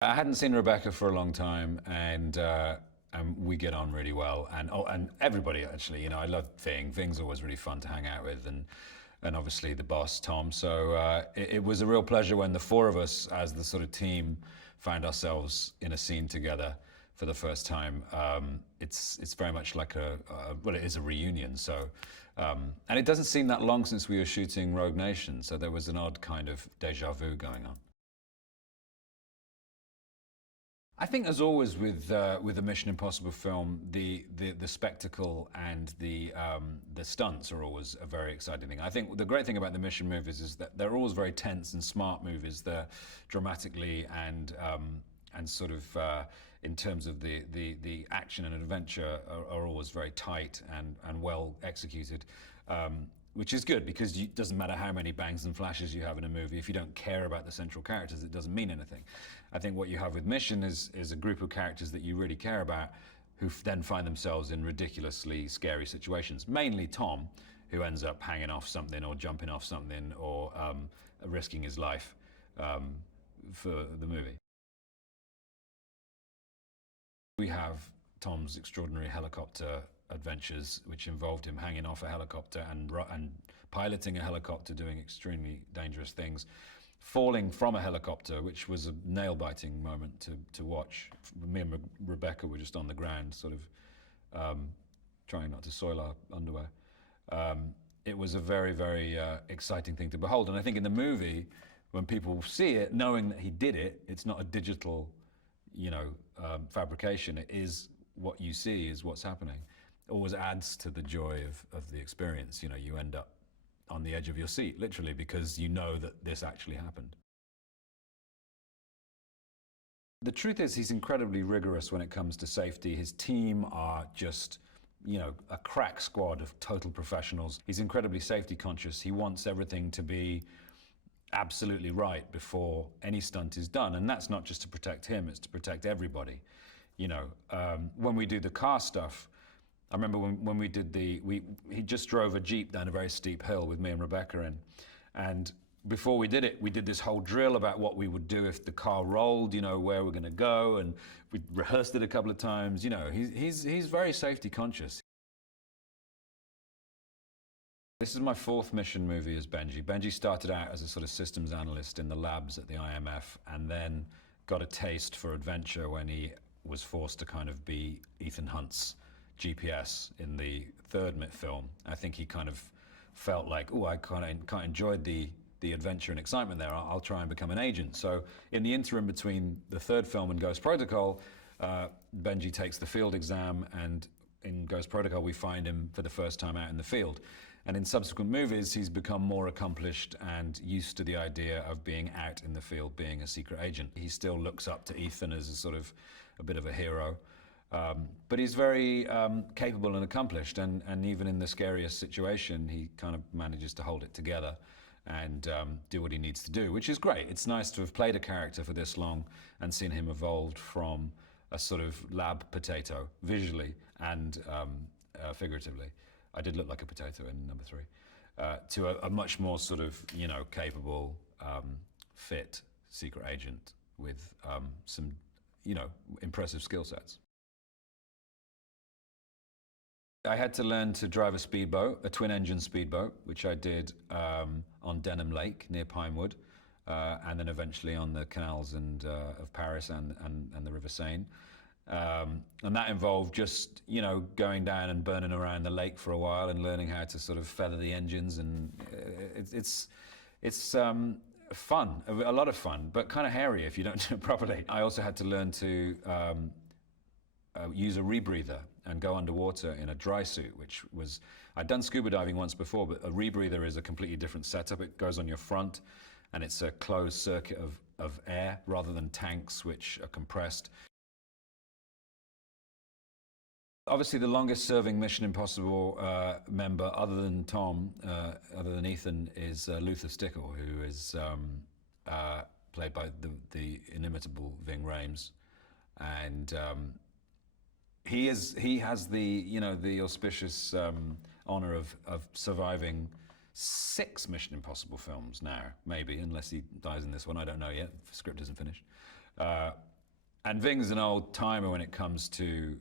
I hadn't seen Rebecca for a long time, and we get on really well. And everybody actually, I love Ving. Ving's always really fun to hang out with, and obviously the boss Tom. So it was a real pleasure when the four of us, as the sort of team, found ourselves in a scene together for the first time. It's very much like well, it is a reunion. So and it doesn't seem that long since we were shooting Rogue Nation. So there was an odd kind of deja vu going on. I think, as always with a Mission Impossible film, the spectacle and the stunts are always a very exciting thing. I think the great thing about the Mission movies is that they're always very tense and smart movies. They're dramatically and sort of in terms of the action and adventure are always very tight and well executed. Which is good, because it doesn't matter how many bangs and flashes you have in a movie. If you don't care about the central characters, it doesn't mean anything. I think what you have with Mission is a group of characters that you really care about, who then find themselves in ridiculously scary situations. Mainly Tom, who ends up hanging off something or jumping off something or risking his life for the movie. We have Tom's extraordinary helicopter adventures, which involved him hanging off a helicopter and piloting a helicopter, doing extremely dangerous things, falling from a helicopter, which was a nail-biting moment to watch. Me and Rebecca were just on the ground, sort of trying not to soil our underwear. It was a very, very exciting thing to behold. And I think in the movie, when people see it, knowing that he did it, it's not a digital, fabrication. It is what you see is what's happening. Always adds to the joy of the experience. You end up on the edge of your seat, literally, because you know that this actually happened. The truth is, he's incredibly rigorous when it comes to safety. His team are just, a crack squad of total professionals. He's incredibly safety conscious. He wants everything to be absolutely right before any stunt is done. And that's not just to protect him, it's to protect everybody. When we do the car stuff, I remember when we did he just drove a Jeep down a very steep hill with me and Rebecca in. And before we did it, we did this whole drill about what we would do if the car rolled, where we're gonna go. And we rehearsed it a couple of times. He's very safety conscious. This is my fourth Mission movie as Benji. Benji started out as a sort of systems analyst in the labs at the IMF, and then got a taste for adventure when he was forced to kind of be Ethan Hunt's GPS in the third film. I think he kind of felt like, I kind of enjoyed the adventure and excitement there. I'll try and become an agent. So in the interim between the third film and Ghost Protocol, Benji takes the field exam, and in Ghost Protocol we find him for the first time out in the field. And in subsequent movies, he's become more accomplished and used to the idea of being out in the field, being a secret agent. He still looks up to Ethan as a sort of a bit of a hero. But he's very capable and accomplished, and even in the scariest situation, he kind of manages to hold it together and do what he needs to do, which is great. It's nice to have played a character for this long and seen him evolved from a sort of lab potato, visually and figuratively. I did look like a potato in number 3, to a much more sort of, capable, fit secret agent with some, impressive skill sets. I had to learn to drive a speedboat, a twin-engine speedboat, which I did on Denham Lake near Pinewood, and then eventually on the canals of Paris and the River Seine. And that involved just, going down and burning around the lake for a while and learning how to sort of feather the engines, and it's fun, a lot of fun, but kind of hairy if you don't do it properly. I also had to learn to use a rebreather and go underwater in a dry suit, which was, I'd done scuba diving once before, but a rebreather is a completely different setup. It goes on your front, and it's a closed circuit of air rather than tanks, which are compressed. Obviously, the longest serving Mission Impossible member, other than Tom, other than Ethan, is Luther Stickle, who is played by the inimitable Ving Rhames. And he has the auspicious honor of surviving 6 Mission Impossible films now, maybe, unless he dies in this one. I don't know yet. The script isn't finished. And Ving's an old timer when it comes to,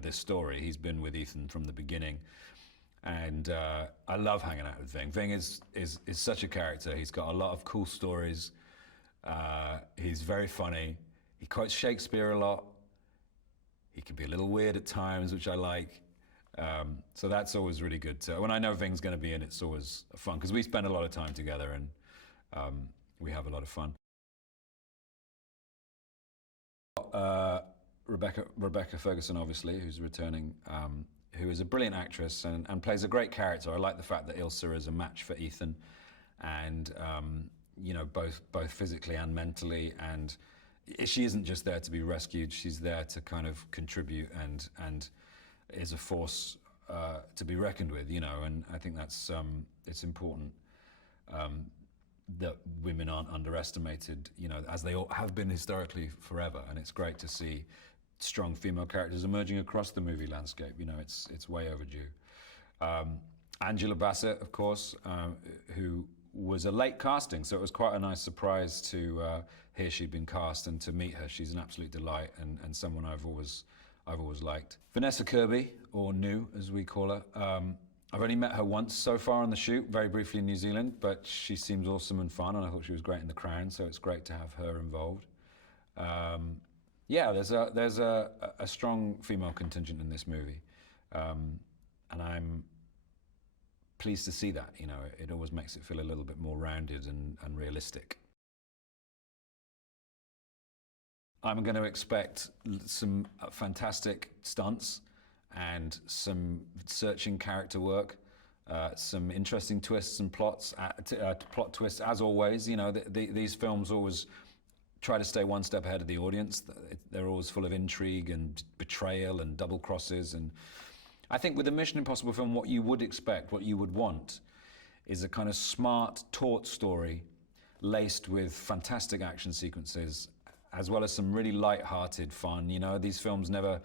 this story. He's been with Ethan from the beginning. And I love hanging out with Ving. Ving is such a character. He's got a lot of cool stories. He's very funny. He quotes Shakespeare a lot. He can be a little weird at times, which I like. So that's always really good. So when I know Ving's going to be in, it's always fun because we spend a lot of time together and we have a lot of fun. Rebecca Ferguson, obviously, who's returning, who is a brilliant actress and plays a great character. I like the fact that Ilsa is a match for Ethan, and both physically and mentally. And she isn't just there to be rescued; she's there to kind of contribute and is a force to be reckoned with. And I think that's it's important. That women aren't underestimated, as they all have been historically forever, and it's great to see strong female characters emerging across the movie landscape. It's way overdue. Angela Bassett, of course, who was a late casting, so it was quite a nice surprise to hear she'd been cast and to meet her. She's an absolute delight and someone I've always liked. Vanessa Kirby, or New as we call her. I've only met her once so far on the shoot, very briefly in New Zealand, but she seems awesome and fun, and I thought she was great in The Crown, so it's great to have her involved. There's a strong female contingent in this movie, and I'm pleased to see that. It always makes it feel a little bit more rounded and realistic. I'm going to expect some fantastic stunts and some searching character work, some interesting twists and plot twists, as always. These films always try to stay one step ahead of the audience. They're always full of intrigue and betrayal and double crosses. And I think with a Mission Impossible film, what you would expect, what you would want, is a kind of smart, taut story laced with fantastic action sequences, as well as some really light-hearted fun. These films never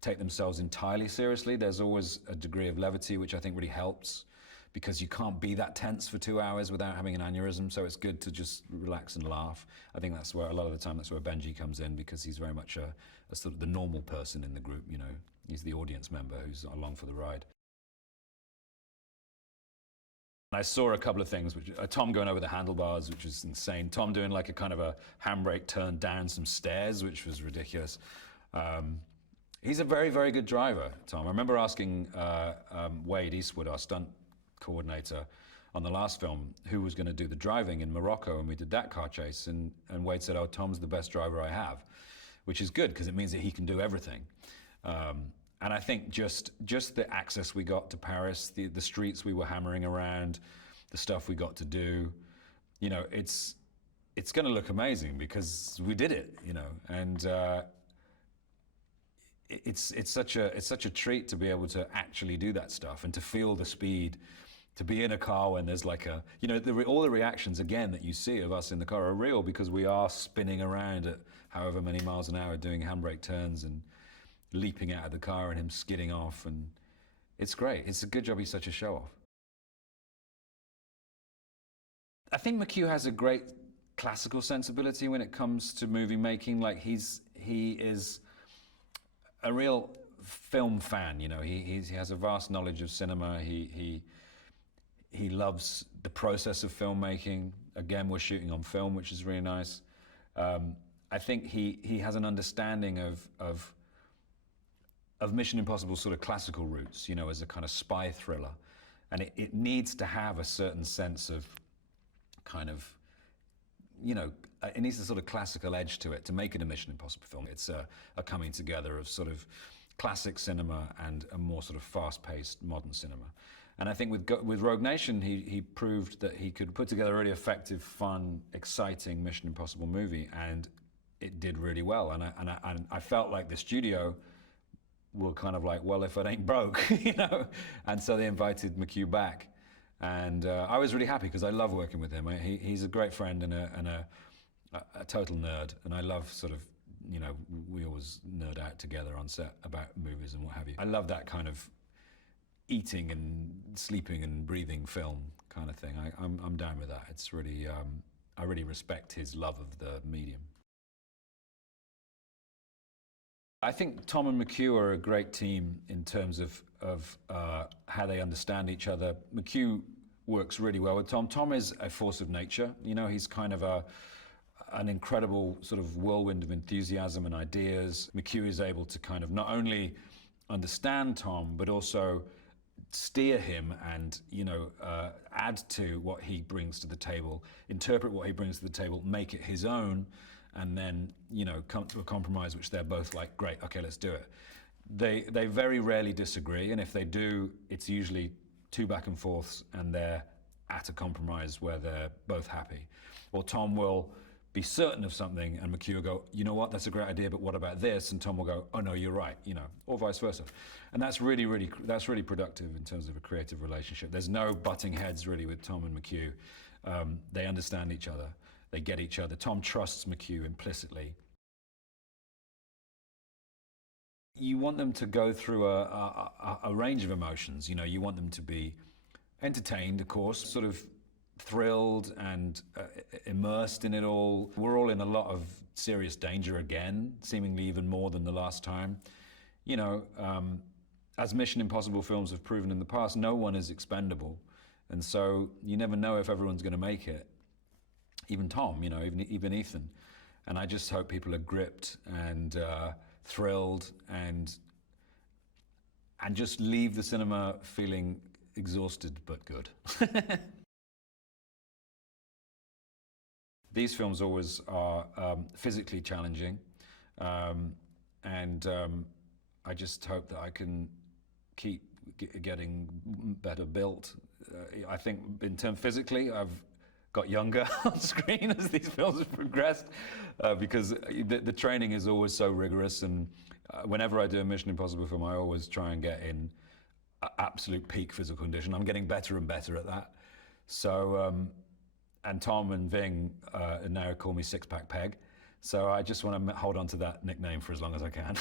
take themselves entirely seriously. There's always a degree of levity, which I think really helps, because you can't be that tense for 2 hours without having an aneurysm, so it's good to just relax and laugh. I think that's where, a lot of the time, that's where Benji comes in, because he's very much a sort of the normal person in the group. He's the audience member who's along for the ride. I saw a couple of things, which Tom going over the handlebars, which was insane. Tom doing like a kind of a handbrake turn down some stairs, which was ridiculous. He's a very, very good driver, Tom. I remember asking Wade Eastwood, our stunt coordinator on the last film, who was going to do the driving in Morocco, and we did that car chase, and Wade said, "Oh, Tom's the best driver I have," which is good, because it means that he can do everything. And I think just the access we got to Paris, the streets we were hammering around, the stuff we got to do, it's going to look amazing because we did it, and it's such a treat to be able to actually do that stuff and to feel the speed, to be in a car when there's like all the reactions again that you see of us in the car are real, because we are spinning around at however many miles an hour doing handbrake turns and leaping out of the car and him skidding off, and it's great. It's a good job he's such a show-off. I think McHugh has a great classical sensibility when it comes to movie making. Like he is a real film fan. He has a vast knowledge of cinema. He loves the process of filmmaking. Again, we're shooting on film, which is really nice. I think he has an understanding of Mission Impossible sort of classical roots, as a kind of spy thriller. And it needs to have a certain sense of kind of, it needs a sort of classical edge to it to make it a Mission Impossible film. It's a coming together of sort of classic cinema and a more sort of fast-paced modern cinema. And I think with Rogue Nation, he proved that he could put together a really effective, fun, exciting Mission Impossible movie, and it did really well. And I felt like the studio were kind of like, well, if it ain't broke, and so they invited McHugh back, and I was really happy because I love working with him. He's a great friend and a total nerd, and I love sort of, we always nerd out together on set about movies and what have you. I love that kind of eating and sleeping and breathing film kind of thing. I'm down with that. It's really, I really respect his love of the medium. I think Tom and McHugh are a great team in terms of how they understand each other. McHugh works really well with Tom. Tom is a force of nature. You know, he's kind of an incredible sort of whirlwind of enthusiasm and ideas. McHugh is able to kind of not only understand Tom, but also steer him and, you know, add to what he brings to the table, interpret what he brings to the table, make it his own, and then, you know, come to a compromise which they're both like, great, okay, let's do it. They very rarely disagree, and if they do, it's usually two back and forths, and they're at a compromise where they're both happy. Or Tom will be certain of something, and McHugh will go, you know what, that's a great idea, but what about this? And Tom will go, oh no, you're right, you know, or vice versa. And that's really productive in terms of a creative relationship. There's no butting heads really with Tom and McHugh. They understand each other, they get each other. Tom trusts McHugh implicitly. You want them to go through a range of emotions. You know, you want them to be entertained, of course, sort of thrilled and immersed in it all. We're all in a lot of serious danger again, seemingly even more than the last time. You know, as Mission Impossible films have proven in the past, no one is expendable. And so you never know if everyone's going to make it. Even Tom, you know, even Ethan. And I just hope people are gripped and thrilled and just leave the cinema feeling exhausted but good. These films always are physically challenging, and I just hope that I can keep getting better built. I think in terms physically, I've got younger on screen as these films have progressed, because the training is always so rigorous, and whenever I do a Mission Impossible film, I always try and get in absolute peak physical condition. I'm getting better and better at that. So, and Tom and Ving now call me Six Pack Pegg. So I just want to hold on to that nickname for as long as I can.